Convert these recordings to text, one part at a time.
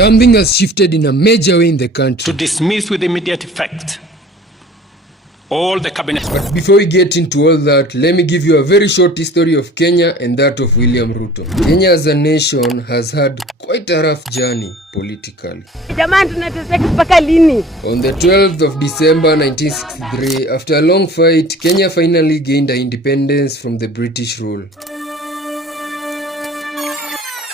Something has shifted in a major way in the country. To dismiss with immediate effect all the cabinet. But before we get into all that, let me give you a very short history of Kenya and that of William Ruto. Kenya as a nation has had quite a rough journey politically. On the 12th of December 1963, after a long fight, Kenya finally gained her independence from the British rule.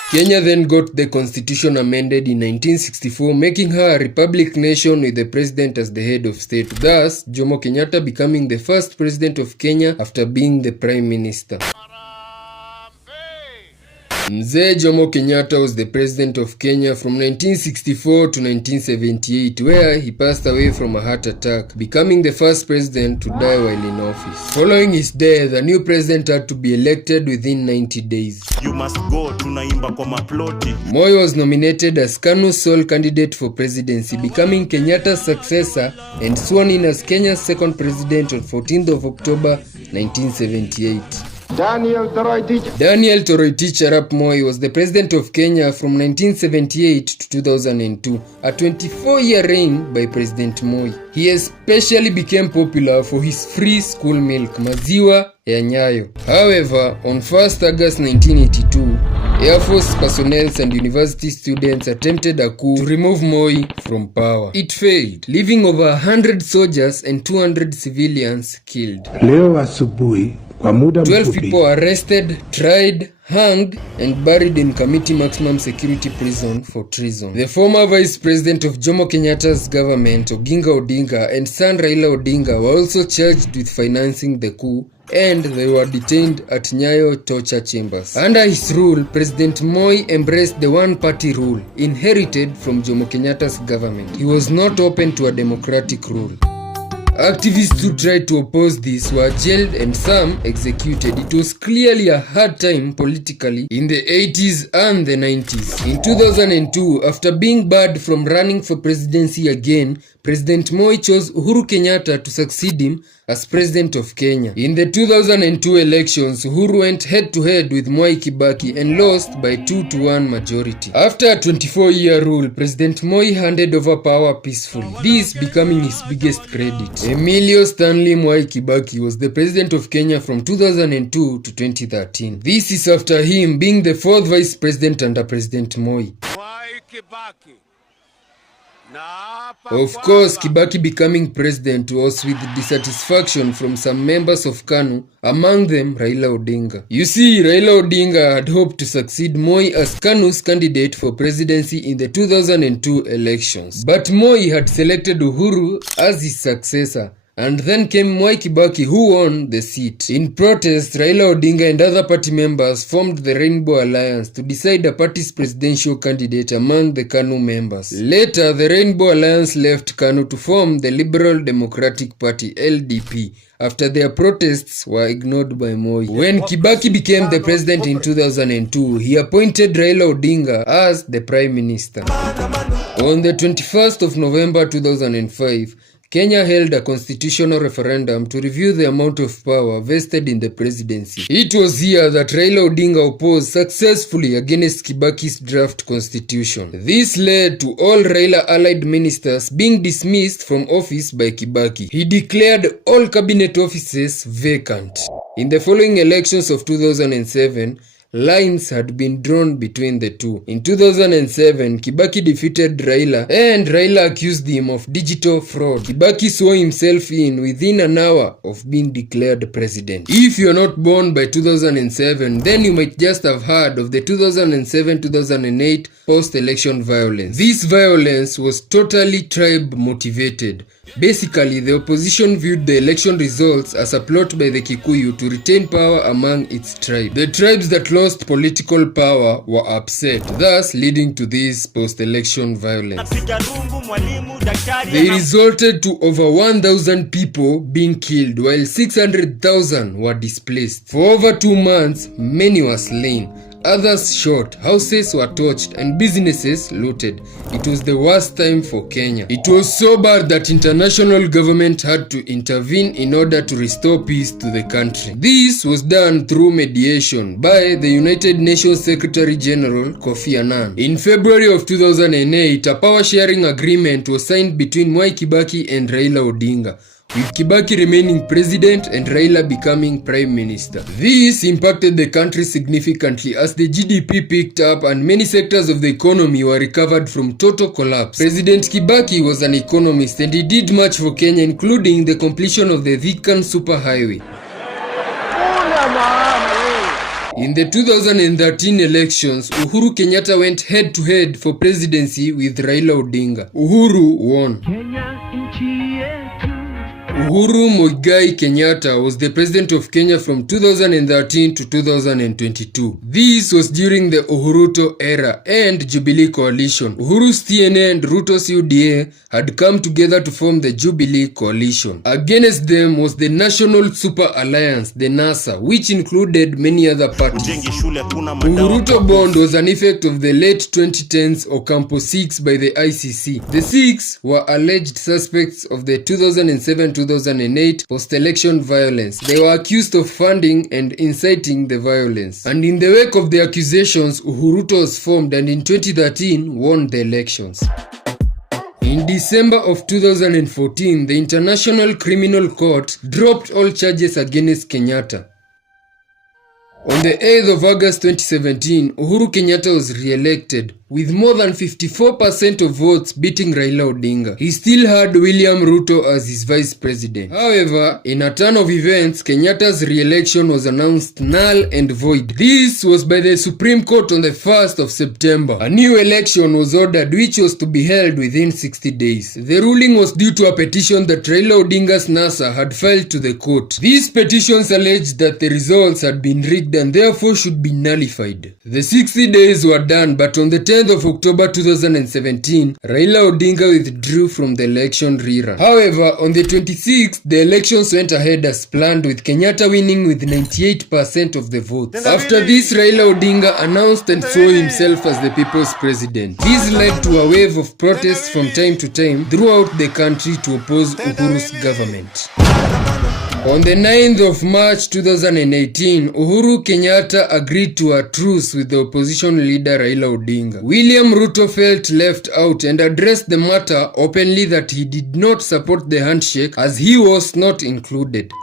Kenya then got the constitution amended in 1964, making her a republic nation with the president as the head of state. Thus, Jomo Kenyatta becoming the first president of Kenya after being the prime minister. Mzee Jomo Kenyatta was the president of Kenya from 1964 to 1978, where he passed away from a heart attack, becoming the first president to die while in office. Following his death, a new president had to be elected within 90 days. You must go tunaimba kwa maploti. Moi was nominated as KANU's sole candidate for presidency, becoming Kenyatta's successor and sworn in as Kenya's second president on 14th of October 1978. Daniel Toroitich Arap Moi was the president of Kenya from 1978 to 2002, a 24-year reign by President Moi. He especially became popular for his free school milk, maziwa ya Nyayo. However, on 1st August 1982, Air Force personnel and university students attempted a coup to remove Moi from power. It failed, leaving over 100 soldiers and 200 civilians killed. Leo asubuhi 12 people arrested, tried, hanged, and buried in Committee Maximum Security Prison for treason. The former vice president of Jomo Kenyatta's government, Oginga Odinga, and son Raila Odinga were also charged with financing the coup, and they were detained at Nyayo torture chambers. Under his rule, President Moi embraced the one-party rule inherited from Jomo Kenyatta's government. He was not open to a democratic rule. Activists who tried to oppose this were jailed and some executed. It was clearly a hard time politically in the 80s and the 90s. In 2002, after being barred from running for presidency again, President Moi chose Uhuru Kenyatta to succeed him as president of Kenya. In the 2002 elections, Uhuru went head-to-head with Mwai Kibaki and lost by 2-1 majority. After a 24-year rule, President Moi handed over power peacefully, this becoming his biggest credit. Emilio Stanley Mwai Kibaki was the president of Kenya from 2002 to 2013. This is after him being the fourth vice president under President Moi. Mwai Kibaki. Of course, Kibaki becoming president was with dissatisfaction from some members of KANU, among them Raila Odinga. You see, Raila Odinga had hoped to succeed Moi as KANU's candidate for presidency in the 2002 elections. But Moi had selected Uhuru as his successor. And then came Mwai Kibaki, who won the seat. In protest, Raila Odinga and other party members formed the Rainbow Alliance to decide a party's presidential candidate among the KANU members. Later, the Rainbow Alliance left KANU to form the Liberal Democratic Party (LDP) after their protests were ignored by Moi. When Kibaki became the president in 2002, he appointed Raila Odinga as the prime minister. On the 21st of November 2005, Kenya held a constitutional referendum to review the amount of power vested in the presidency. It was here that Raila Odinga opposed successfully against Kibaki's draft constitution. This led to all Raila allied ministers being dismissed from office by Kibaki. He declared all cabinet offices vacant. In the following elections of 2007, lines had been drawn between the two. In 2007, Kibaki defeated Raila and Raila accused him of digital fraud. Kibaki swore himself in within an hour of being declared president. If you're not born by 2007, then you might just have heard of the 2007-2008 post-election violence. This violence was totally tribe motivated. Basically, the opposition viewed the election results as a plot by the Kikuyu to retain power among its tribe. The tribes that lost political power were upset, thus leading to this post-election violence. They resulted to over 1,000 people being killed, while 600,000 were displaced. For over 2 months, many were slain. others shot, houses were torched, and businesses looted. It was the worst time for Kenya. It was so bad that international government had to intervene in order to restore peace to the country. This was done through mediation by the United Nations Secretary General Kofi Annan. In February of 2008, a power-sharing agreement was signed between Mwai Kibaki and Raila Odinga, with Kibaki remaining president and Raila becoming prime minister. This impacted the country significantly as the GDP picked up and many sectors of the economy were recovered from total collapse. President Kibaki was an economist and he did much for Kenya, including the completion of the Thika Superhighway. In the 2013 elections, Uhuru Kenyatta went head-to-head for presidency with Raila Odinga. Uhuru won. Uhuru Kenyatta was the president of Kenya from 2013 to 2022. This was during the Uhuruto era and Jubilee coalition. Uhuru's TNA and Ruto's UDA had come together to form the Jubilee coalition. Against them was the National Super Alliance, the NASA, which included many other parties. Uhuruto bond was an effect of the late 2010s Ocampo 6 by the ICC. The six were alleged suspects of the 2007-2008 post-election violence. They were accused of funding and inciting the violence. And in the wake of the accusations, Uhuruto was formed and in 2013 won the elections. In December of 2014, the International Criminal Court dropped all charges against Kenyatta. On the 8th of August 2017, Uhuru Kenyatta was re-elected with more than 54% of votes, beating Raila Odinga. He still had William Ruto as his vice president. However, in a turn of events, Kenyatta's re-election was announced null and void. This was by the Supreme Court on the 1st of September. A new election was ordered, which was to be held within 60 days. The ruling was due to a petition that Raila Odinga's NASA had filed to the court. These petitions alleged that the results had been rigged and therefore should be nullified. The 60 days were done, but on the 10th of October 2017, Raila Odinga withdrew from the election rerun. However, on the 26th, the elections went ahead as planned, with Kenyatta winning with 98% of the votes. After this, Raila Odinga announced and saw himself as the people's president. This led to a wave of protests from time to time throughout the country to oppose Uhuru's government. On the 9th of March 2018, Uhuru Kenyatta agreed to a truce with the opposition leader Raila Odinga. William Ruto felt left out and addressed the matter openly that he did not support the handshake as he was not included.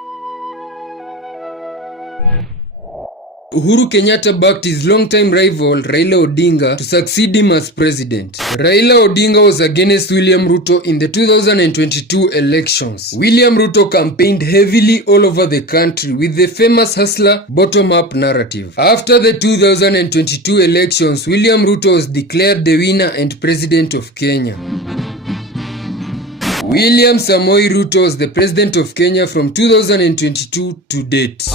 Uhuru Kenyatta backed his longtime rival Raila Odinga to succeed him as president. Raila Odinga was against William Ruto in the 2022 elections. William Ruto campaigned heavily all over the country with the famous hustler bottom-up narrative. After the 2022 elections, William Ruto was declared the winner and president of Kenya. William Samoei Ruto was the president of Kenya from 2022 to date.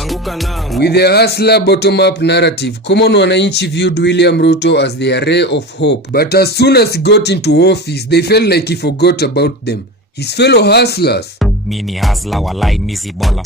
With the hustler bottom-up narrative, common wananchi viewed William Ruto as the ray of hope. But as soon as he got into office, they felt like he forgot about them, his fellow hustlers. Mini hustler walai misi bola.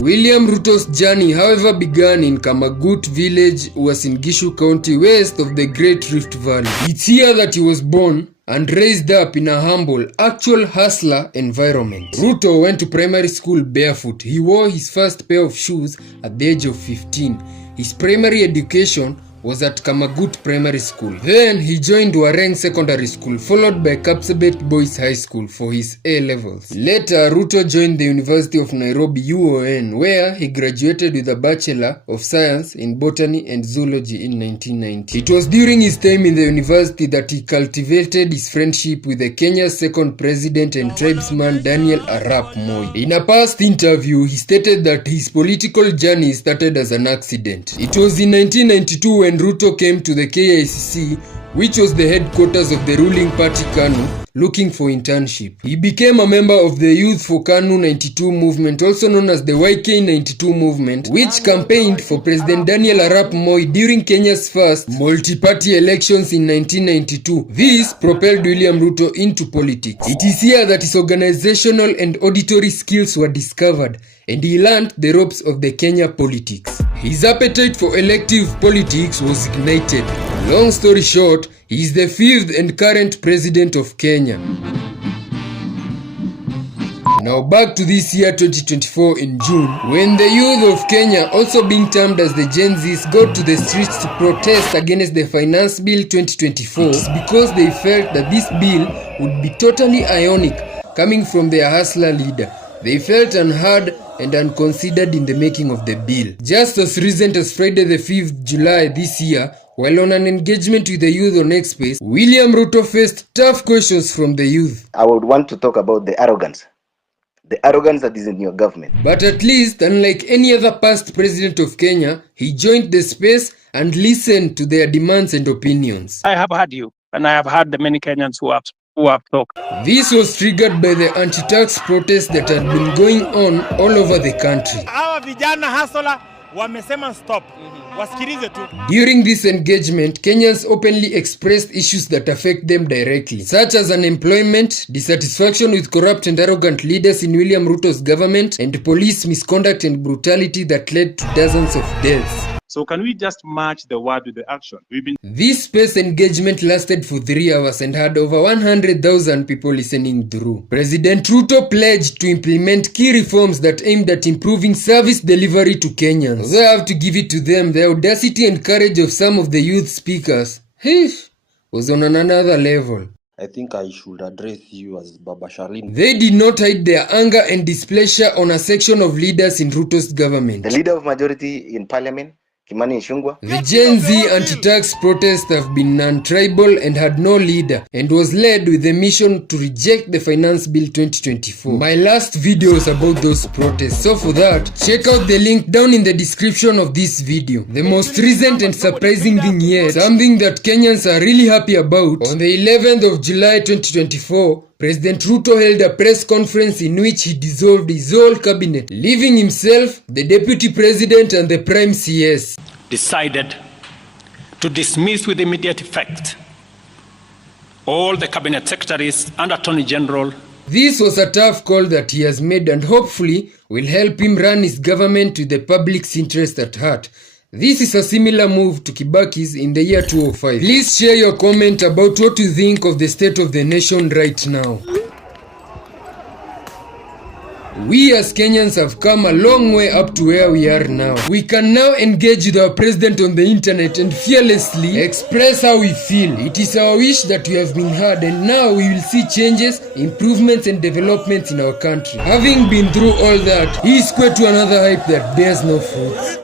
William Ruto's journey, however, began in Kamagut village, Uasin Gishu County, west of the Great Rift Valley. It's here that he was born and raised up in a humble, actual hustler environment. Ruto went to primary school barefoot. He wore his first pair of shoes at the age of 15. His primary education was at Kamagut Primary School. Then he joined Wareng Secondary School, followed by Kapsabet Boys High School for his A-levels. Later, Ruto joined the University of Nairobi UON, where he graduated with a Bachelor of Science in Botany and Zoology in 1990. It was during his time in the university that he cultivated his friendship with the Kenya's second president and tribesman Daniel Arap Moi. In a past interview, he stated that his political journey started as an accident. It was in 1992 when Ruto came to the KICC, which was the headquarters of the ruling party KANU, looking for internship. He became a member of the Youth for KANU 92 movement, also known as the YK 92 movement, which campaigned for President Daniel Arap Moi during Kenya's first multi-party elections in 1992. This propelled William Ruto into politics. It is here that his organizational and auditory skills were discovered, and he learned the ropes of the Kenya politics. his appetite for elective politics was ignited. Long story short, he is the 5th and current president of Kenya. Now back to this year 2024 in June, when the youth of Kenya, also being termed as the Gen Zs, got to the streets to protest against the Finance Bill 2024, it's because they felt that this bill would be totally ionic coming from their hustler leader. They felt unheard and unconsidered in the making of the bill. Just as recent as Friday the 5th July this year, while on an engagement with the youth on X Space, William Ruto faced tough questions from the youth. I would want to talk about the arrogance that is in your government. But at least, unlike any other past president of Kenya, he joined the space and listened to their demands and opinions. I have heard you, and I have heard the many Kenyans who have talked. This was triggered by the anti-tax protests that had been going on all over the country. Hawa vijana hustler wamesema stop. Wasikilize tu. During this engagement, Kenyans openly expressed issues that affect them directly, such as unemployment, dissatisfaction with corrupt and arrogant leaders in William Ruto's government, and police misconduct and brutality that led to dozens of deaths. So can we just match the word with the action? This space engagement lasted for 3 hours and had over 100,000 people listening through. President Ruto pledged to implement key reforms that aimed at improving service delivery to Kenyans. Although I have to give it to them, the audacity and courage of some of the youth speakers was on another level. I think I should address you as Baba Shalin. They did not hide their anger and displeasure on a section of leaders in Ruto's government. The leader of majority in parliament, Kimani Ichung'wah. The Gen Z anti-tax protests have been non-tribal and had no leader, and was led with the mission to reject the Finance Bill 2024. My last video was about those protests, so for that, check out the link down in the description of this video. The most recent and surprising thing yet, something that Kenyans are really happy about, on the 11th of July 2024, President Ruto held a press conference in which he dissolved his whole cabinet, leaving himself, the deputy president and the prime CS. Decided to dismiss with immediate effect all the cabinet secretaries and attorney general. This was a tough call that he has made and hopefully will help him run his government with the public's interest at heart. This is a similar move to Kibaki's in the year 2005. Please share your comment about what you think of the state of the nation right now. We as Kenyans have come a long way up to where we are now. We can now engage with our president on the internet and fearlessly express how we feel. It is our wish that we have been heard, and now we will see changes, improvements and developments in our country. Having been through all that, he is quite to another hype that bears no fruits.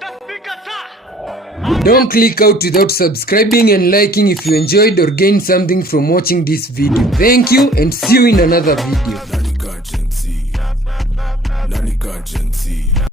Don't click out without subscribing and liking if you enjoyed or gained something from watching this video. Thank you and see you in another video.